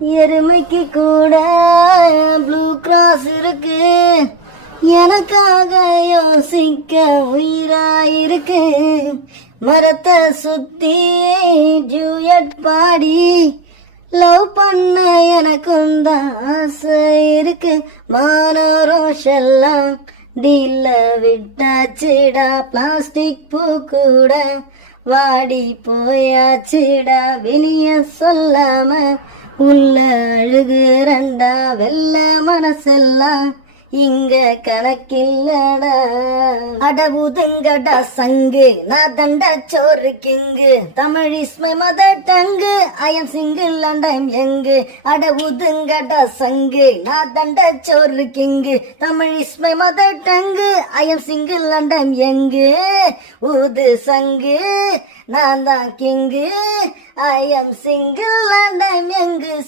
எருமைக்கு கூட blue cross இருக்கு, எனக்காக யோசிக்க உயிராயிருக்கு. மரத்தை சுத்தி ஜூயட் பாடி லவ் பண்ண எனக்கும் தான் ஆசை இருக்கு. மானோரோஷெல்லாம் டீல்ல விட்டாச்சுடா, பிளாஸ்டிக் பூ கூட வாடி போயாச்சுடா. வெளிய சொல்லாம உள்ள அழுகுறண்டா, வெள்ள மனசெல்லாம் இங்க கணக்கில்லடா. அடவுதுங்கடா சங்கு, நான் தண்ட சோறு king. Tamil is my mother tongue, I am single and I am young. அடவுதுங்கடா சங்கு, நான் தண்ட சோறு king. Tamil is my mother tongue, I am single and I am young. ஊது சங்கு, நான் தான் king, I am single and I am young.